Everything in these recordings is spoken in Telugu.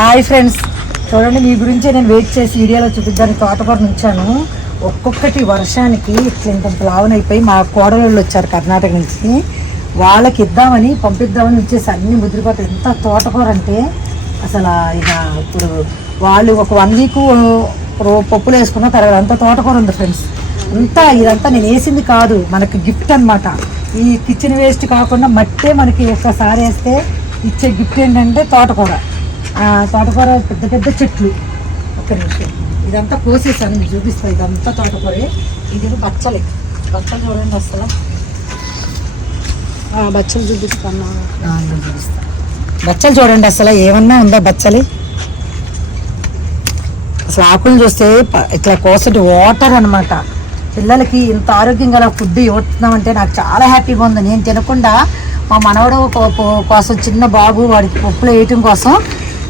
హాయ్ ఫ్రెండ్స్, చూడండి మీ గురించి నేను వెయిట్ చేసి వీడియోలో చూపిద్దానికి తోటకూర నుంచాను. ఒక్కొక్కటి వర్షానికి ఇట్లా ఇంత లావనైపోయి మా కోడలు వచ్చారు కర్ణాటక నుంచి, వాళ్ళకి ఇద్దామని పంపిద్దామని వచ్చేసి అన్ని ముద్రపాటు. ఎంత తోటకూర అంటే అసలు ఇక ఇప్పుడు వాళ్ళు ఒక 1 వీక్ పప్పులు వేసుకున్న తర్వాత అంత తోటకూర ఉంది ఫ్రెండ్స్. అంతా ఇదంతా నేను వేసింది కాదు, మనకి గిఫ్ట్ అనమాట. ఈ కిచెన్ వేస్ట్ కాకుండా మట్టే మనకి ఒక్కసారి వేస్తే ఇచ్చే గిఫ్ట్ ఏంటంటే తోటకూర. తోటకూర పెద్ద పెద్ద చెట్లు. ఒక్క నిమిషం, ఇదంతా కోసేసాను, మీకు చూపిస్తాను. ఇదంతా తోటకూరే. ఇది బచ్చలు చూడండి అసలు. బచ్చలు చూపిస్తాను, చూపిస్తాను. బచ్చలు చూడండి అసలు ఏమన్నా ఉందా బచ్చలి. అసలు ఆకులు చూస్తే ఇట్లా కోసటి వాటర్ అనమాట. పిల్లలకి ఇంత ఆరోగ్యం గల ఫుడ్ ఇవ్వతున్నామంటే నాకు చాలా హ్యాపీగా ఉంది. నేను తినకుండా మా మనవడు కోసం చిన్న బాబు వాడికి పప్పులు వేయటం కోసం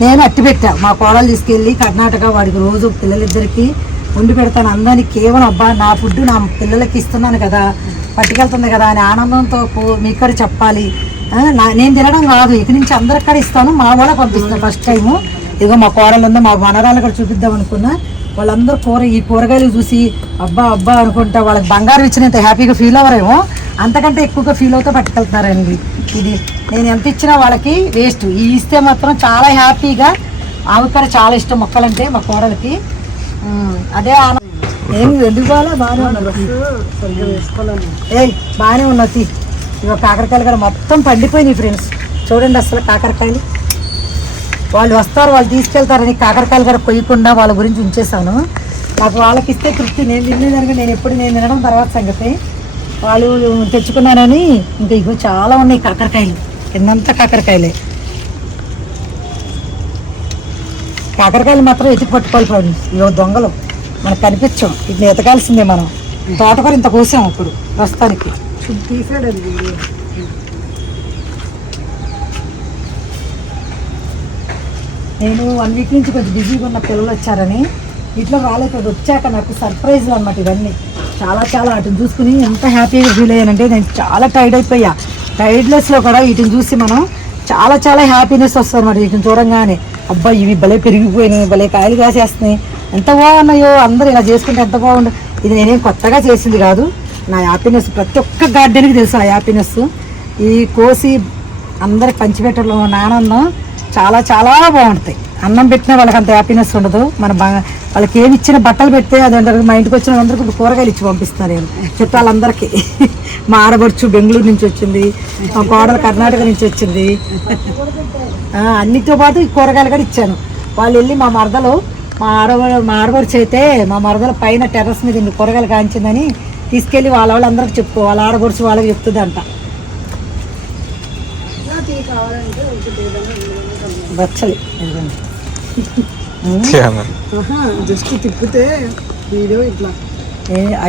నేను అట్టి పెట్టా. మా కోడలు తీసుకెళ్ళి కర్ణాటక వాడికి రోజు పిల్లలిద్దరికి వండి పెడతాను. అందరినీ కేవలం అబ్బా నా ఫుడ్ నా పిల్లలకి ఇస్తున్నాను కదా, పట్టుకెళ్తుంది కదా అని ఆనందంతో మీక్కడ చెప్పాలి. నేను తినడం కాదు, ఇక నుంచి అందరిక్కడ ఇస్తాను, మా వాళ్ళకి పంపిస్తాను. ఫస్ట్ టైము ఇదిగో మా కోడలు ఉందో మా మనరాలు కూడా చూపిద్దాం అనుకున్నా. వాళ్ళందరూ ఈ కూరగాయలు చూసి అబ్బా అబ్బా అనుకుంటా వాళ్ళకి బంగారం ఇచ్చినంత హ్యాపీగా ఫీల్ అవ్వరేమో, అంతకంటే ఎక్కువగా ఫీల్ అవుతూ పట్టుకెళ్తున్నారండి. ఇది నేను ఎంత ఇచ్చినా వాళ్ళకి వేస్ట్. ఈ ఇస్తే మాత్రం చాలా హ్యాపీగా. ఆమెకర చాలా ఇష్టం మొక్కలంటే మా కోడలకి. అదే ఏమి ఎందుకు బాగా బాగానే ఉన్నది, బాగానే ఉన్నది. ఇక కాకరకాయలు కూడా మొత్తం పండిపోయినాయి ఫ్రెండ్స్. చూడండి అసలు కాకరకాయలు. వాళ్ళు వస్తారు, వాళ్ళు తీసుకెళ్తారని కాకరకాయలు కూడా కొయ్యకుండా వాళ్ళ గురించి ఉంచేసాను. నాకు వాళ్ళకి ఇస్తే తృప్తి. నేను తినేదానికి నేను తినడం తర్వాత సంగతి. వాళ్ళు తెచ్చుకున్నారని ఇంకా ఇగో చాలా ఉన్నాయి కాకరకాయలు. కిందంతా కాకరకాయలే. కాకరకాయలు మాత్రం ఎతికి పట్టుకోవాలి ఫ్రెండ్స్. ఇగో దొంగలు మనకు కనిపించాం, ఇది ఎతకాల్సిందే మనం. తోటకూర ఇంత కోసాం ఇప్పుడు ప్రస్తుతానికి. నేను 1 వీక్ నుంచి కొంచెం బిజీగా ఉన్న పిల్లలు వచ్చారని ఇట్లా వాళ్ళకి వచ్చాక నాకు సర్ప్రైజ్లు అనమాట ఇవన్నీ. చాలా వాటిని చూసుకుని ఎంత హ్యాపీగా ఫీల్ అయ్యానంటే నేను చాలా టైర్డ్ అయిపోయా. టైర్డ్నెస్లో కూడా వీటిని చూసి మనం చాలా హ్యాపీనెస్ వస్తుంది అన్నమాట. వీటిని చూడంగానే అబ్బా ఇవి భలే పెరిగిపోయినాయి, భలే కాయలు కాసేస్తున్నాయి, ఎంత బాగున్నాయో, అందరూ ఇలా చేసుకుంటే ఎంత బాగుండు. ఇది నేనేం కొత్తగా చేసింది కాదు, నా హ్యాపీనెస్ ప్రతి ఒక్క గార్డెన్కి తెలుసు ఆ హ్యాపీనెస్. ఈ కోసి అందరికి పంచిపెట్టడంలో ఉన్న ఆనందం చాలా బాగుంటాయి. అన్నం పెట్టినా వాళ్ళకి అంత హ్యాపీనెస్ ఉండదు. వాళ్ళకి ఏమి ఇచ్చిన బట్టలు పెడితే అది అంటారు. మా ఇంటికి వచ్చిన అందరికీ ఇప్పుడు కూరగాయలు ఇచ్చి పంపిస్తాను నేను చుట్టాలందరికీ. మా ఆడబడుచు బెంగళూరు నుంచి వచ్చింది, మా కోడలు కర్ణాటక నుంచి వచ్చింది. అన్నిటితో పాటు ఈ కూరగాయలు కూడా ఇచ్చాను. వాళ్ళు వెళ్ళి మా ఆడబడుచు అయితే మా మరదల పైన టెర్రస్ మీద ఇంక కూరగాయలు కాంచిందని తీసుకెళ్ళి వాళ్ళందరికీ చెప్పుకో, వాళ్ళ ఆడబడుచు వాళ్ళకి చెప్తుంది అంట. బచ్చలి జస్ట్ తిప్పితే వీడియో ఇట్లా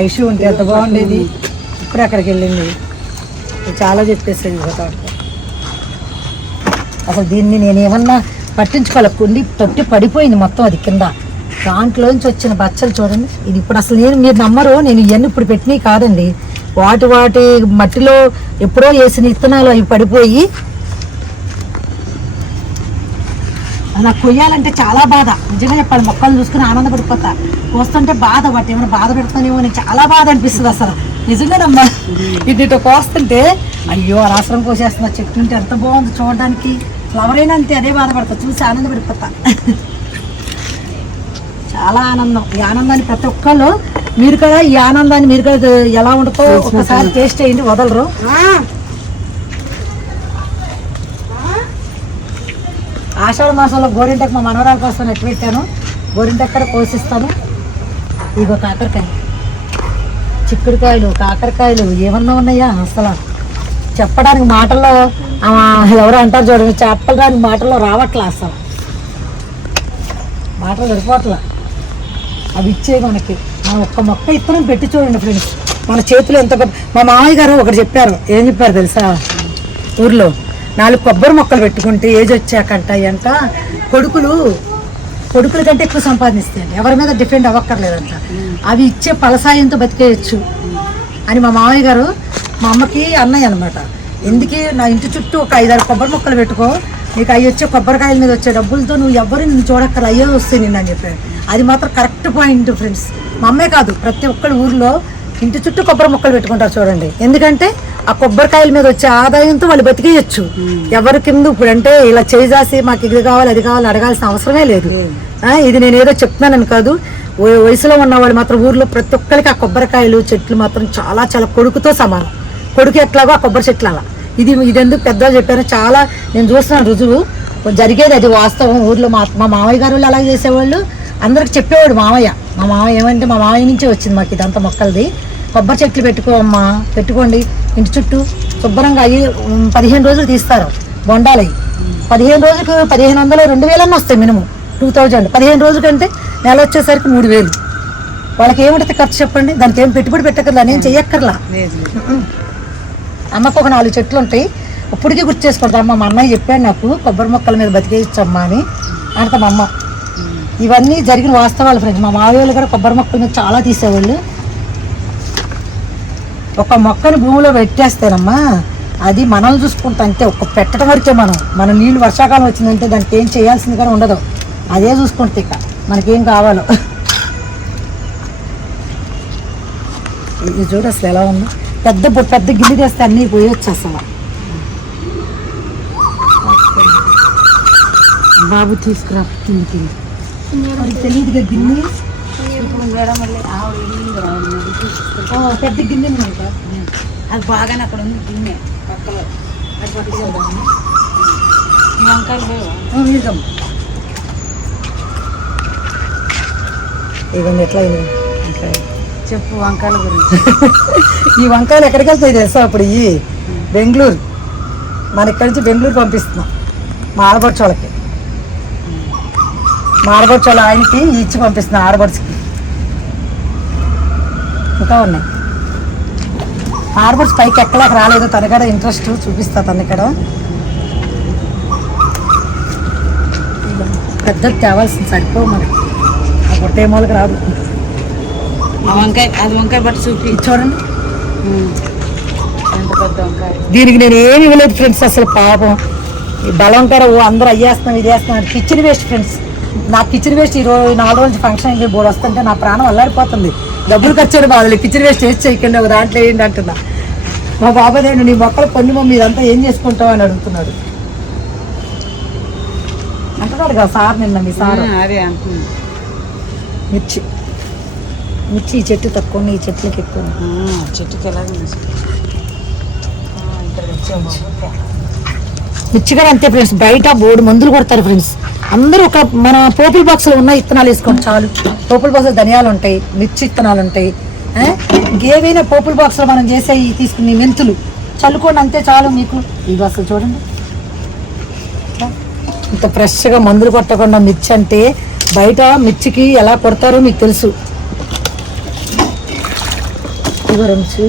ఐషు ఉంటే ఎంత బాగుండేది. ఇప్పుడు అక్కడికి వెళ్ళింది, చాలా చెప్పేసేది. అసలు దీన్ని నేను ఏమన్నా పట్టించుకోవాలి. కుండి తొట్టి పడిపోయింది మొత్తం అది కింద. దాంట్లోంచి వచ్చిన బచ్చలు చూడండి. ఇది ఇప్పుడు అసలు మీరు నమ్మరు, నేను ఇవన్నీ ఇప్పుడు పెట్టినవి కాదండి. వాటి మట్టిలో ఎప్పుడో వేసిన విత్తనాలు అవి పడిపోయి నాకు కొయ్యాలంటే చాలా బాధ. నిజంగా చెప్పాలి, మొక్కలు చూసుకుని ఆనందపడిపోతా. కోస్తుంటే బాధ, వాటి ఏమైనా బాధ పెడతానేమో అని చాలా బాధ అనిపిస్తుంది అసలు. నిజంగానమ్మా, ఇటు కోస్తుంటే అయ్యో అనవసరం కోసేస్తున్నా. చెట్టు ఉంటే ఎంత బాగుంది చూడడానికి. ఫ్లవర్ అయినా అంతే, అదే బాధపడతా, చూసి ఆనందపడిపోతా. చాలా ఆనందం. ఈ ఆనందాన్ని ప్రతి ఒక్కళ్ళు మీరు కదా, ఈ ఆనందాన్ని మీరు కదా ఎలా ఉంటుందో ఒకసారి టేస్ట్ చేయండి, వదలరు. ఆషాఢ మాసంలో గోరింటకు మా మనవరాల కోసం ఎట్టు పెట్టాను. గోరింటక్కడ కోసిస్తాను. ఇగో కాకరకాయ, చిక్కుడుకాయలు, కాకరకాయలు ఏమన్నా ఉన్నాయా అసలు చెప్పడానికి మాటల్లో. ఎవరు అంటారు చూడండి, చెప్పడానికి మాటల్లో రావట్లా, అసలు మాటలు సరిపోవట్లా. అవి ఇచ్చే మనకి మనం ఒక్క మొక్క ఇత్తనం పెట్టి చూడండి ఫ్రెండ్స్, మన చేతిలో ఎంత. మా మామయ్య గారు ఒకటి చెప్పారు. ఏం చెప్పారు తెలుసా, ఊర్లో 4 కొబ్బరి మొక్కలు పెట్టుకుంటే ఏజ్ వచ్చాకంట అంట కొడుకుల కంటే ఎక్కువ సంపాదిస్తాయండి. ఎవరి మీద డిపెండ్ అవ్వక్కర్లేదంట. అవి ఇచ్చే ఫలసాయంతో బతికేయచ్చు అని మా మామయ్య గారు మా అమ్మకి అన్నయ్య అనమాట. ఎందుకు నా ఇంటి చుట్టూ ఒక 5-6 కొబ్బరి మొక్కలు పెట్టుకో, నీకు అవి వచ్చే కొబ్బరికాయల మీద వచ్చే డబ్బులతో నువ్వు ఎవరు నిన్ను చూడక్కర్ అయ్యే వస్తాయి నిన్ను అని చెప్పాను. అది మాత్రం కరెక్ట్ పాయింట్ ఫ్రెండ్స్. మా అమ్మే కాదు, ప్రతి ఒక్కరి ఊర్లో ఇంటి చుట్టూ కొబ్బరి మొక్కలు పెట్టుకుంటారు చూడండి. ఎందుకంటే ఆ కొబ్బరికాయల మీద వచ్చే ఆదాయంతో వాళ్ళు బతికేయచ్చు. ఎవరి కింద ఇప్పుడు అంటే ఇలా చేసి మాకు ఇది కావాలి అది కావాలి అడగాల్సిన అవసరమే లేదు. ఇది నేను ఏదో చెప్తున్నానని కాదు, వయసులో ఉన్న వాళ్ళు మాత్రం ఊర్లో ప్రతి ఒక్కరికి ఆ కొబ్బరికాయలు చెట్లు మాత్రం చాలా చాలా కొడుకుతో సమానం. కొడుకు ఎట్లాగో ఆ కొబ్బరి చెట్లు అలా. ఇది ఎందుకు పెద్దగా చెప్పారో చాలా నేను చూస్తున్నాను, రుజువు జరిగేది అది వాస్తవం. ఊర్లో మా మామయ్య గారు వాళ్ళు అలాగే చేసేవాళ్ళు, అందరికి చెప్పేవాడు మామయ్య. మా మామయ్య ఏమంటే మా మామయ్య నుంచే వచ్చింది మాకు ఇదంతా మొక్కలది. కొబ్బరి చెట్లు పెట్టుకోమ్మా, పెట్టుకోండి ఇంటి చుట్టూ శుభ్రంగా. అవి 15 రోజులు తీస్తారు బొండాలు. 15 రోజులకు 1500 2000 అన్న వస్తాయి మినిమం 2000. 15 రోజుల కంటే నెల వచ్చేసరికి 3000. వాళ్ళకి ఏముంటుంది ఖర్చు చెప్పండి? దానికి ఏం పెట్టుబడి పెట్టకర్లా, నేను చెయ్యక్కర్లా. అమ్మకు ఒక 4 చెట్లు ఉంటాయి, ఇప్పటికీ గుర్తు చేసుకుంటా. అమ్మ మా అన్నయ్య చెప్పాడు నాకు కొబ్బరి మొక్కల మీద బతికేయచ్చమ్మా అని అంటే మా అమ్మ. ఇవన్నీ జరిగిన వాస్తవాలు ఫ్రెండ్స్. మా మావయ్యలు కూడా కొబ్బరి మొక్కల మీద చాలా తీసేవాళ్ళు. ఒక మొక్కని భూమిలో పెట్టేస్తేనమ్మా అది మనల్ని చూసుకుంటా అంతే. ఒక పెట్టడం వరకే మన నీళ్ళు వర్షాకాలం వచ్చిందంటే దానికి ఏం చేయాల్సింది కానీ ఉండదు, అదే చూసుకుంటే ఇక మనకేం కావాలో. ఇది చూడు అసలు ఎలా ఉందో. పెద్ద గిన్నె తెస్తే అన్నీ పోయొచ్చు అసలు. బాబు తీసుకురా కిందికి, తెలియదుగా గిన్నె. పెద్ద గిన్నె అది బాగానే అక్కడ ఉంది గిన్నె పక్కలో. అది పట్టుకోదాన్ని వంకాయలు ఇవన్నీ ఎట్లా చెప్పు వంకాయల గురించి. ఈ వంకాయలు ఎక్కడికి వెళ్తాయి తెలుసా? అప్పుడు ఈ బెంగళూరు, మన ఇక్కడి నుంచి బెంగళూరు పంపిస్తున్నాం మా ఆడబడుచోళ్ళకి. మా ఆడబడుచోళ్ళ ఆయనకి ఇచ్చి పంపిస్తున్నాం ఆడబడుచుకి. ఇంకా ఉన్నాయి ఆడబడుచు పైకి ఎక్కలేక రాలేదు, తన కూడా ఇంట్రెస్ట్ చూపిస్తా తను ఇక్కడ. పెద్దది తేవాల్సింది సరిపోవు మనకి, ఆ పొట్టేమోళ్ళకి రాదు. వంకాయ బట్టి చూపి చూడండి ఎంత పెద్ద వంకాయ. దీనికి నేను ఏమి ఇవ్వలేదు ఫ్రెండ్స్ అసలు. పాపం ఈ బలంకర అందరూ అయ్యేస్తున్నాం ఇది వేస్తున్నాం. Kitchen waste friends. నాకు కిచెన్ వేస్ట్ ఈ 4 రోజులు ఫంక్షన్ అయ్యి బోర్డు వస్తుంటే నా ప్రాణం అల్లాడిపోతుంది. డబ్బులు ఖర్చు బాధలు, కిచెన్ వేస్ట్ వేస్ట్ చేయకండి, ఒక దాంట్లో ఏంటి అంటున్నా. మా బాబాయ్ నేను నీ మొక్కలు కొన్ని మమ్మీ ఇదంతా ఏం చేసుకుంటావు అని అడుగుతున్నాడు. అంటున్నాడు కదా సార్ నిన్న మీ సార్. అదే అంటున్నా. మిర్చి ఈ చెట్టు తక్కువ, ఈ చెట్లకి ఎక్కువ. చెట్టుకి ఎలాగ మిర్చి కూడా అంతే ఫ్రెండ్స్. బయట బోర్డు మందులు కొడతారు ఫ్రెండ్స్. అందరూ ఒక మన పోపుల బాక్స్లో ఉన్న ఇత్తనాలు వేసుకోండి చాలు. పోపుల బాక్స్లో ధనియాలు ఉంటాయి, మిర్చి ఇత్తనాలు ఉంటాయి. ఇంకేవైనా పోపుల బాక్స్లో మనం చేసే తీసుకుని మెంతులు చల్లుకోండి అంతే చాలు మీకు. ఇవి అసలు చూడండి ఇంత ఫ్రెష్గా మందులు కొట్టకుండా మిర్చి అంటే. బయట మిర్చికి ఎలా కొడతారో మీకు తెలుసు. ఇవ్వరంచి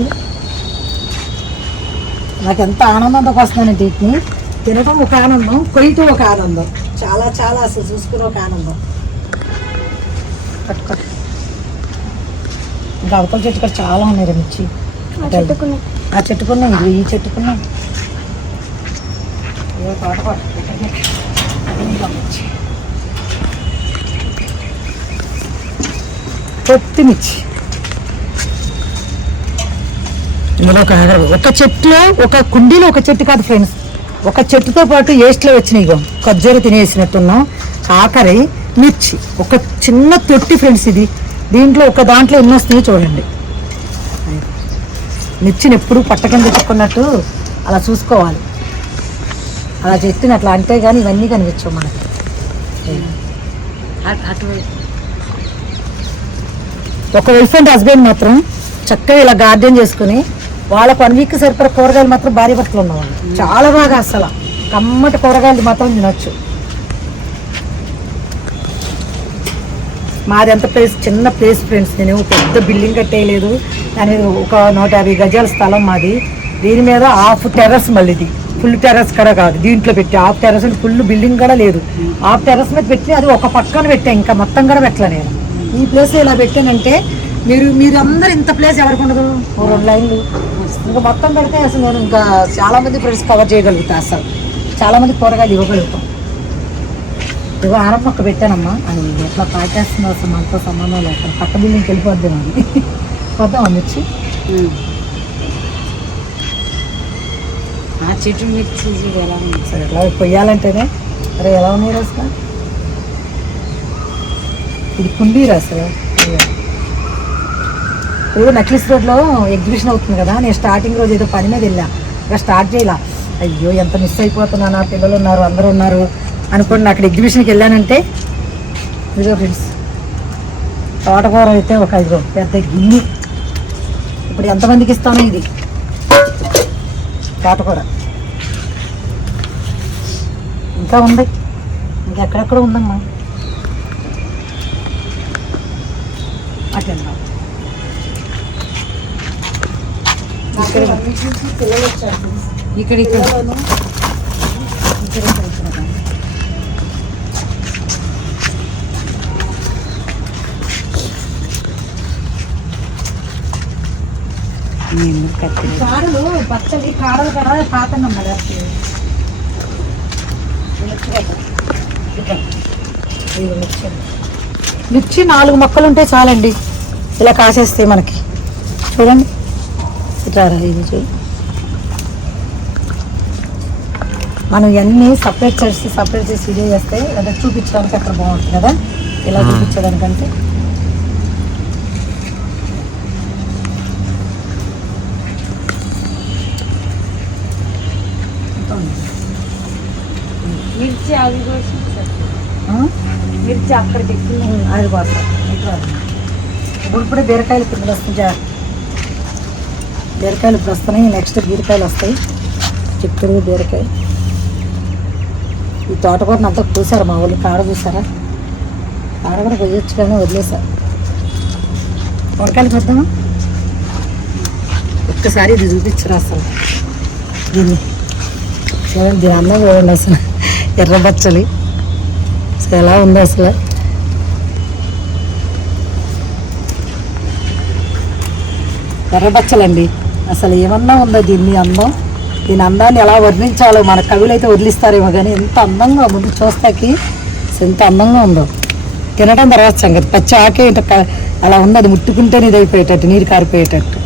నాకు ఎంత ఆనందంతో వస్తుందంటే వీటిని తినడం ఒక ఆనందం, కొయ్యటం ఒక ఆనందం. చాలా చాలా అసలు చూసుకునే ఒక ఆనందం. ఇంకా అవతల చెట్టు కూడా చాలా ఉన్నాయి మిర్చి. ఆ చెట్టుకున్నాయి, ఇది ఈ చెట్టుకున్నాయి. పొత్తి మిర్చి ఇందులో ఒక చెట్టులో ఒక కుండీలో ఒక చెట్టు కాదు ఫ్రెండ్స్, ఒక చెట్టుతో పాటు వేస్ట్లో వచ్చినాయి. ఇగో ఖర్జూర తినేసినట్టున్నాం. ఆఖరి మిర్చి ఒక చిన్న తొట్టి ఫ్రెండ్స్. ఇది దీంట్లో ఒక దాంట్లో ఎన్ని వస్తున్నాయో చూడండి. మిర్చిని ఎప్పుడు పట్ట కింద చెప్పుకున్నట్టు అలా చూసుకోవాలి. అలా చెట్టుని అట్లా అంటే కానీ ఇవన్నీ కనిపించవు మనకి. ఒక వైఫ్ అండ్ హస్బెండ్ మాత్రం చక్కగా ఇలా గార్డెన్ చేసుకుని వాళ్ళకు 1 వీక్ సరిపడ కూరగాయలు మాత్రం భారీ భర్తలు ఉన్నవాళ్ళు. చాలా బాగా అసలు కమ్మటి కూరగాయలు మాత్రం తినొచ్చు. మాది ఎంత ప్లేస్, చిన్న ప్లేస్ ఫ్రెండ్స్. నేను పెద్ద బిల్డింగ్ కట్టేయలేదు, దాని ఒక 150 గజాల స్థలం మాది. దీని మీద హాఫ్ టెర్రస్, మళ్ళీ ఇది ఫుల్ టెర్రస్ కూడా కాదు. దీంట్లో పెట్టి హాఫ్ టెర్రస్ ఫుల్ బిల్డింగ్ కూడా లేదు. హాఫ్ టెర్రస్ మీద పెట్టి అది ఒక పక్కన పెట్టా, ఇంకా మొత్తం కూడా పెట్టలే నేను. ఈ ప్లేస్ ఇలా పెట్టానంటే మీరు అందరు ఇంత ప్లేస్ ఎవరికి ఉండదు. 2 లైన్లు ఇంకా మొత్తం పెడితే అసలు నేను ఇంకా చాలా మంది ఫ్రెండ్స్ కవర్ చేయగలుగుతా. అసలు చాలామంది కూరగాయలు ఇవ్వగలుగుతాం. ఇదిగో ఆరం మొక్క పెట్టానమ్మా, అది ఎట్లా పాకేస్తుందో అసలు మనతో సంబంధం లేకుండా పక్క బిల్డింగ్కి వెళ్ళిపోద్ది అది. పోద్దాం మిర్చి. ఆ చెట్టు మిర్చి ఎలా ఉంది. సరే ఎట్లా పొయ్యాలంటేనే అరే ఎలా ఉన్నాయి అసలు. ఇది కుండీరా అసలు. ఇప్పుడు నక్లిస్ రోడ్లో ఎగ్జిబిషన్ అవుతుంది కదా, నేను స్టార్టింగ్ రోజు ఏదో పని మీద వెళ్ళా, ఇంకా స్టార్ట్ చేయాల. అయ్యో ఎంత మిస్ అయిపోతున్నానా, పిల్లలు ఉన్నారు అందరూ ఉన్నారు అనుకోండి. అక్కడ ఎగ్జిబిషన్కి వెళ్ళానంటే ఇదిగో ఫ్రెండ్స్ తోటకూర అయితే ఒక ఇదిగో పెద్ద గిన్నె. ఇప్పుడు ఎంతమందికి ఇస్తానో ఇది తోటకూర. ఇంకా ఉంది, ఇంకెక్కడెక్కడ ఉందమ్మా. అటెండ్ పిల్లలు వచ్చారు ఇక్కడ ఇక్కడ కాడలు పచ్చడి కాడలు కదా పాతన్నమ్మ. మిర్చి 4 మొక్కలు ఉంటే చాలండి, ఇలా కాసేస్తాయి మనకి. చూడండి ఇట్లా ఇది చూడు. మనం ఇవన్నీ సపరేట్ చేసి ఇదే చేస్తే అదే చూపించడానికి అక్కడ బాగుంటుంది కదా, ఇలా చూపించడానికంటే. మిర్చి అది మిర్చి అక్కడ చెట్టు అది కోసం ఇప్పుడే బీరకాయలు కిందలు వస్తాయి. బీరకాయలు ఇప్పుడు వస్తున్నాయి, నెక్స్ట్ బీరకాయలు వస్తాయి. చిక్కుడు బీరకాయ. ఈ తోటకూరను అంతా పూసారు మా వాళ్ళు, కాడ చూసారా. కాడ కూడా కొయ్యొచ్చు కానీ వదిలేసారు. వంకాయలు పెడతామా ఒక్కసారి ఇది చూపించరు అసలు. దీన్ని చూడండి, దీని అన్నం చూడండి అసలు. ఎర్ర బచ్చలి అసలు ఎలా ఉంది అసలు. ఎర్ర బచ్చలండి అసలు ఏమన్నా ఉందో దీన్ని అందం. దీని అందాన్ని ఎలా వర్ణించాలో మన కవులు అయితే వదిలిస్తారేమో కానీ ఎంత అందంగా ముందు చూస్తాకి ఎంత అందంగా ఉందో. తినడం తర్వాత సంగతి. పచ్చి ఆకే అలా ఉంది, అది ముట్టుకుంటేనే ఇది అయిపోయేటట్టు, నీరు కారిపోయేటట్టు.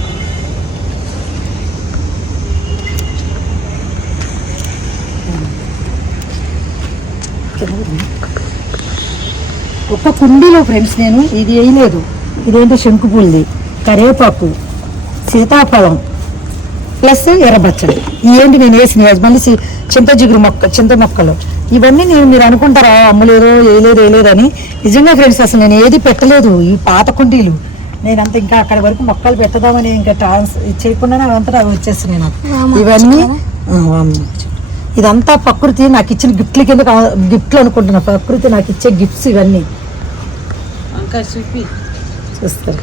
ఒక్క కుండీలో ఫ్రెండ్స్ నేను ఇది వేయలేదు. ఇదేంటో శంకుపూలది, కరివేపాకు, సీతాఫలం ప్లస్ ఎర్రబచ్చడి. ఏంటి నేను వేసిన మళ్ళీ చింత మొక్కలు ఇవన్నీ మీరు అనుకుంటారా అమ్మలేదో వేయలేదని. నిజంగా ఫ్రెండ్స్ అసలు నేను ఏది పెట్టలేదు. ఈ పాత కుండీలు నేనంత ఇంకా అక్కడి వరకు మొక్కలు పెట్టదామని ఇంకా చేయకుండానే అవంతా వచ్చేస్తున్నాయి నాకు ఇవన్నీ. ఇదంతా ప్రకృతి నాకు ఇచ్చిన గిఫ్ట్ల కింద గిఫ్ట్లు అనుకుంటున్నా. ప్రకృతి నాకు ఇచ్చే గిఫ్ట్స్ ఇవన్నీ. చూస్తారు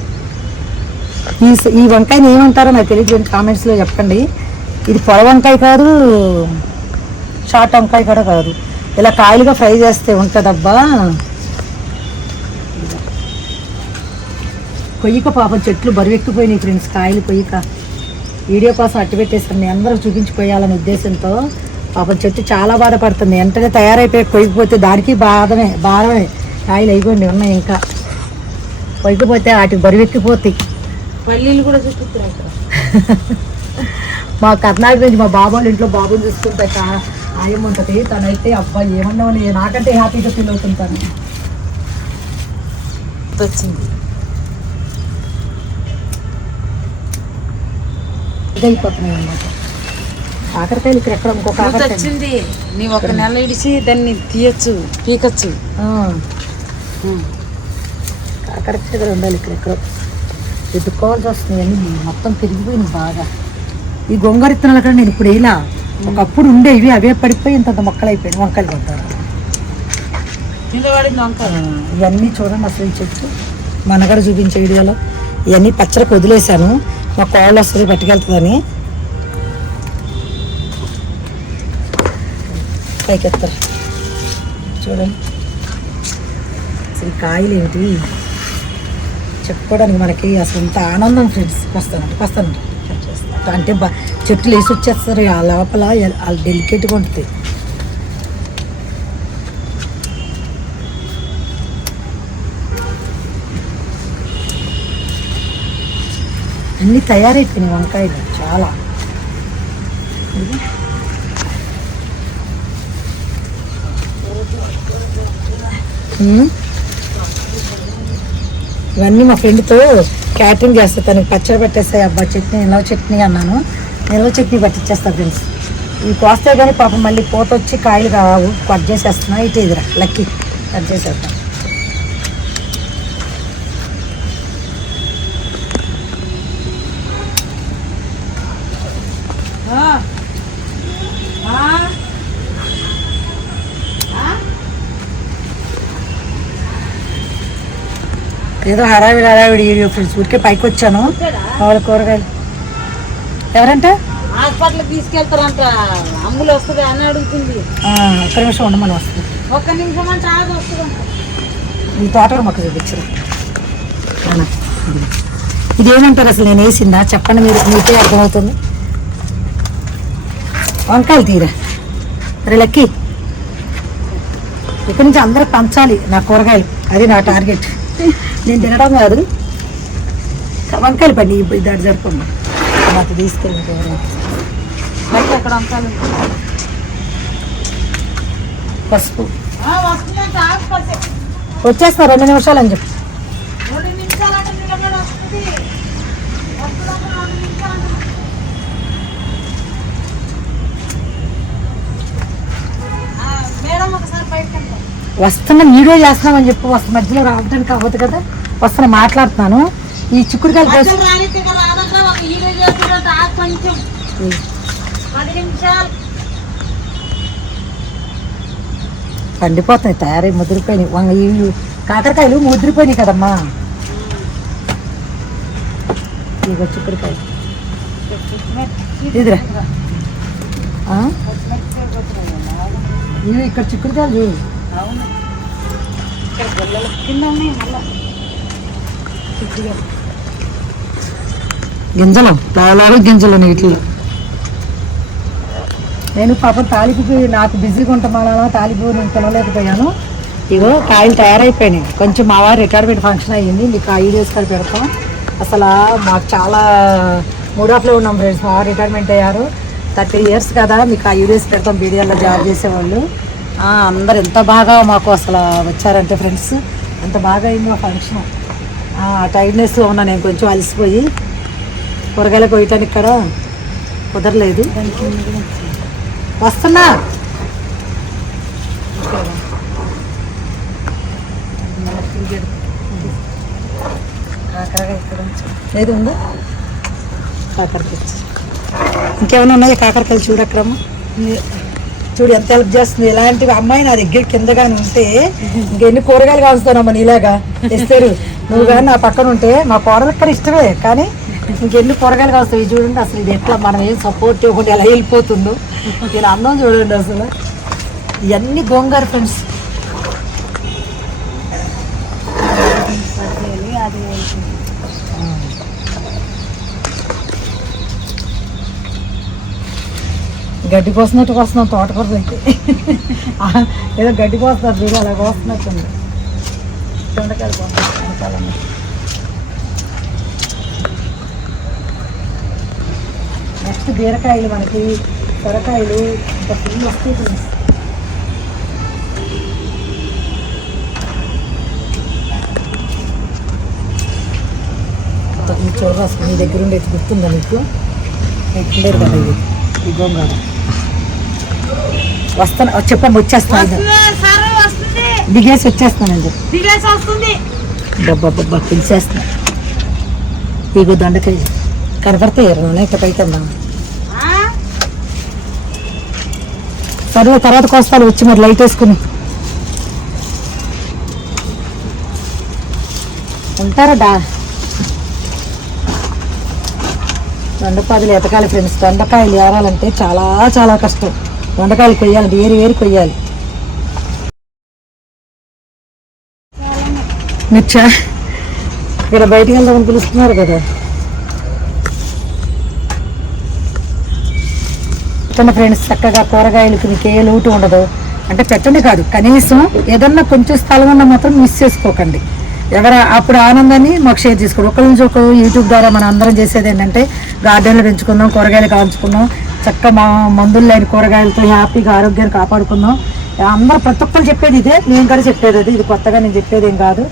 ఈ వంకాయని ఏమంటారో నాకు తెలియదు, కామెంట్స్లో చెప్పండి. ఇది పొల వంకాయ కాదు, షార్ట్ వంకాయ కూడా కాదు. ఇలా కాయలుగా ఫ్రై చేస్తే ఉంటుందబ్బా. కొయ్యక పాపం చెట్లు బరువెక్కిపోయినాయి ఫ్రెండ్స్, కాయలు కొయ్యక. వీడియో కోసం అట్టు పెట్టేస్తాను నేను, అందరూ చూపించిపోయాలనే ఉద్దేశంతో. పాపం చెట్టు చాలా బాధపడుతుంది. వెంటనే తయారైపోయి కొయ్యకపోతే దానికి భారమే. కాయలు అయిపోండి ఉన్నాయి, ఇంకా కొయ్యకపోతే వాటికి బరువెక్కిపోతాయి. పల్లీలు కూడా చూపిస్తారు అక్కడ. మా కర్ణాటక నుంచి మా బాబాళ్ళ ఇంట్లో బాబుని చూసుకుంటే ఆయమ్మ ఉంటుంది. తనైతే అబ్బాయి ఏమన్నా నాకంటే హ్యాపీగా ఫీల్ అవుతుంటాను. వచ్చింది ఇదైపోతున్నాయి అన్నమాట. కాకరకాయలు ఇక్కడ ఎక్కడ ఇంకో కాకరకాయ వచ్చింది. నీ ఒక నెల ఇడిచి దాన్ని తీయచ్చు, పీకచ్చు. కాకరకాయ కూడా ఉండాలి ఇక్కడ ఎక్కడో. ఎత్తుకోవాల్సి వస్తుంది అన్నీ మొత్తం తిరిగిపోయింది బాగా. ఈ గొంగర ఇత్తనాలు కూడా నేను ఇప్పుడు ఇలా ఒకప్పుడు ఉండేవి, అవే పడిపోయి ఇంత మొక్కలు అయిపోయింది. వంకాయలు పడతారు ఇవన్నీ చూడండి అసలు. ఈ చెట్టు మనగడ చూపించే వీడియోలో ఇవన్నీ పచ్చడికి వదిలేశాను. మా కోళ్ళు వస్తుంది పట్టుకెళ్తుందని. పైకెత్తారు చూడండి అసలు. కాయలు ఏంటి చెప్పుకోవడానికి మనకి అసలు ఇంత ఆనందం ఫ్రెండ్స్. వస్తానంట అంటే చెట్లు వేసి వచ్చేస్తారు. ఆ లోపల వాళ్ళు డెలికేట్గా ఉంటుంది. అన్నీ తయారైపోయినాయి వంకాయలు చాలా. ఇవన్నీ మా ఫ్రెండ్తో క్యాటరింగ్ చేస్తా, తనకి పచ్చడి పెట్టేస్తాయి. అబ్బా చట్నీ, నిల్వ చట్నీ అన్నాను, నిల్వ చట్నీ పట్టించేస్తా ఫ్రెండ్స్. ఇవి కోస్తే కానీ పాపం మళ్ళీ పూత వచ్చి కాయలు రావు. కట్ చేసేస్తున్నా, ఇటు ఎదురా లక్కీ కట్ చేసేస్తాం. ఏదో హడావిడి వీడియో ఫ్రెండ్స్, ఊరికే పైకి వచ్చాను. వాళ్ళ కూరగాయలు ఎవరంటే హాస్పిటల్కి తీసుకెళ్తారంట, అమ్ములు వస్తుంది అని అడుగుతుంది. ఒక్క నిమిషం ఉండమని వస్తుంది. ఒక్క నిమిషం అంటే ఆగి వస్తుందంట. ఈ తోట మాకు చూపించరు. ఇది ఏమంటారు అసలు, నేను వేసిందా చెప్పండి, మీరు మీకే అర్థమవుతుంది. వంకాయలు తీరా మరి లక్కీ, ఇక్కడి నుంచి అందరూ పంచాలి నా కూరగాయలు, అది నా టార్గెట్. నేను తినడం కాదు, వంకాయలు పడి దాడి జరుపుకోండి. మాకు తీసుకెళ్ళి అక్కడ వంకాయలు పసుపు వస్తుందంట, ఆగిపోతే వచ్చేస్తా 2 నిమిషాలు అని చెప్పి. 2 నిమిషాలు అంటే నిలబడి వస్తుంది. వస్తుందంట 2 నిమిషాలు. మేడం ఒకసారి బయటకు వస్తున్నా, వీడియో చేస్తున్నామని చెప్పి మధ్యలో రావడానికి అవ్వదు కదా, వస్తున్నా మాట్లాడుతున్నాను. ఈ చిక్కుడుకాయలు కోసం పండిపోతున్నాయి, తయారై ముదిరిపోయినాయి. ఈ కాకరకాయలు ముదిరిపోయినాయి కదమ్మా. ఇదిగో చిక్కుడుకాయలు ఇదిరా, ఇవి ఇక్కడ చిక్కుడుకాయలు చూడు. గింజలు లావు గింజలు నీటిలో. నేను పాపం తాలిపుకి నాకు బిజీగా ఉంటాం, అలా తాలిపు నేను తినలేకపోయాను. ఇగో కాయలు తయారైపోయినాయి. కొంచెం మా వారు రిటైర్మెంట్ ఫంక్షన్ అయ్యింది, మీకు ఆ వీడియోస్ కూడా పెడతాం. అసలు మాకు చాలా మూడాఫ్లో ఉన్నాం ఫ్రెండ్స్. మా వారు రిటైర్మెంట్ అయ్యారు, 30 years కదా. మీకు ఆ వీడియోస్ పెడతాం, బీడియాలో జాబ్ చేసేవాళ్ళు. అందరు ఎంత బాగా మాకు అసలు వచ్చారంటే ఫ్రెండ్స్, ఎంత బాగా అయింది మా ఫంక్షన్. టైర్డ్నెస్లో ఉన్నా నేను, కొంచెం అలసిపోయి కూరగాయలు కొయ్యటానికి ఇక్కడ కుదరలేదు. వస్తున్నా కాకరకాయ ఇక్కడ ఏది ఉందో, కాకరకాయ ఇంకేమైనా ఉన్నాయా? కాకరకాయలు చూడక్కడమ్మా, చూడు ఎంత హెల్ప్ చేస్తుంది. ఇలాంటి అమ్మాయి నా దగ్గర కిందగానే ఉంటే ఇంకెన్ని కూరగాయలు కాల్స్తానమ్మా నీలాగా ఇస్తారు. నువ్వు కానీ నా పక్కన ఉంటే, మా కోడలకు కూడా ఇష్టమే కానీ ఇంకెన్ని కూరగాయలు కాస్తాయి. చూడండి అసలు ఇది ఎట్లా మనం ఏం సపోర్ట్ ఇవ్వకుండా ఎలా వెళ్ళిపోతుందో. నేను అందం చూడండి అసలు. ఇవన్నీ గోంగూర ఫ్రెండ్స్. గడ్డి కోసినట్టు కోస్తున్నాం తోటకూర అయితే. ఏదో గడ్డి కోస్తున్నారు చూడు, అలా కోస్తున్నట్టుంది. దొండకాయలు కోస్తాం. నెక్స్ట్ బీరకాయలు, మనకి సొరకాయలు ఇంకా ఫుల్ వస్తాయి ఫ్రెండ్స్. చూడరాసు మీ దగ్గర ఉండేది గుర్తుందా మీకు? ఉండేది కదా ఇది, ఈ గోంగూర. వస్తాను చెప్పండి, వచ్చేస్తాను, దిగేసి వచ్చేస్తానండి. డబ్బా పిలిచేస్తున్నా. ఇగో దొండకాయ కనపడతాయి ఎర్రనే, ఇట్లా పైకి వెళ్దాం. సరే తర్వాత కోస్తాను వచ్చి, మరి లైట్ వేసుకుని ఉంటారా. దొండపాదులు ఎతకాలి ఫ్రెండ్స్. దొండకాయలు ఏరాలంటే చాలా చాలా కష్టం. దొండకాయలు కొయ్యాలి, వేరు కొయ్యాలి. మిర్చా ఇక్కడ బయటికి వెళ్దామని పిలుస్తున్నారు కదా. పెట్టండి ఫ్రెండ్స్, చక్కగా కూరగాయలకి మీకు ఏ లోటు ఉండదు. అంటే పెట్టండి కాదు, కనీసం ఏదన్నా కొంచెం స్థలం ఉన్నా మాత్రం మిస్ చేసుకోకండి. ఎవరు అప్పుడు ఆనందాన్ని మాకు షేర్ చేసుకోండి. ఒకరి నుంచి ఒక యూట్యూబ్ ద్వారా మనం అందరం చేసేది ఏంటంటే గార్డెన్లు పెంచుకుందాం, కూరగాయలు కాల్చుకుందాం, చక్కగా మా మందులు లేని కూరగాయలతో హ్యాపీగా ఆరోగ్యాన్ని కాపాడుకుందాం. అందరూ ప్రతి ఒక్కరు చెప్పేది ఇదే, నేను కూడా చెప్పేది అది. ఇది కొత్తగా నేను చెప్పేది ఏం కాదు.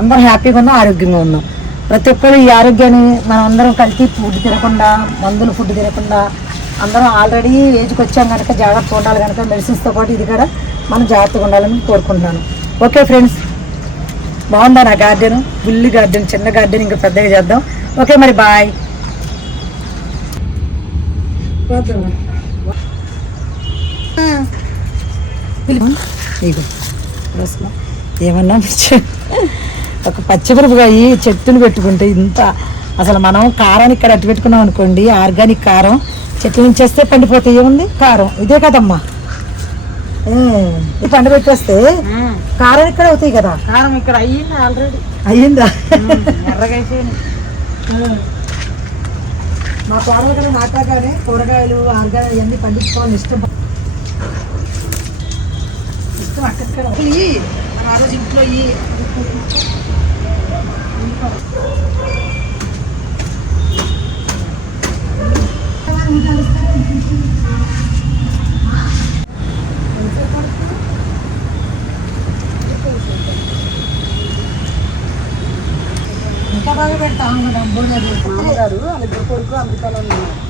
అందరం హ్యాపీగా ఉందాం, ఆరోగ్యంగా ఉందాం. ప్రతి ఒక్కరు ఈ ఆరోగ్యాన్ని మనం అందరం కలిసి ఫుడ్ తినకుండా, మందులు ఫుడ్ తినకుండా అందరం ఆల్రెడీ ఏజ్కి వచ్చాం కనుక జాగ్రత్తగా ఉండాలి కనుక మెడిసిన్స్తో పాటు ఇది కూడా మనం జాగ్రత్తగా ఉండాలని కోరుకుంటున్నాను. ఓకే ఫ్రెండ్స్, బాగుందా నా గార్డెన్? బుల్లి గార్డెన్, చిన్న గార్డెన్ ఇంకా పెద్దగా చేద్దాం. ఓకే మరి బాయ్. ఏమన్నా ఒక పచ్చిమిరపకాయ చెట్టును పెట్టుకుంటే ఇంత అసలు మనం కారాన్ని ఇక్కడ అట్టు పెట్టుకున్నాం అనుకోండి, ఆర్గానిక్ కారం చెట్ల నుంచి వేస్తే పండిపోతే ఏముంది కారం ఇదే కదమ్మా. పంట పెట్టేస్తే కారం ఇక్కడ అవుతాయి కదా. కారం ఇక్కడ అయ్యింది ఆల్రెడీ. అయ్యిందా? ఎర్రగా అయిపోయింది. మా కోడలు కూడా నాట్లాగానే కూరగాయలు ఆర్గానిక్ ఇవన్నీ పండించుకోవాలని ఇష్టం. అక్కడ మనం ఆ రోజు ఇంట్లో ఇంకా బాగా పెడతాం కదా. అమ్ముగారు వాళ్ళ ఇద్దరు కొడుకు అమెరికాలో ఉన్నారు.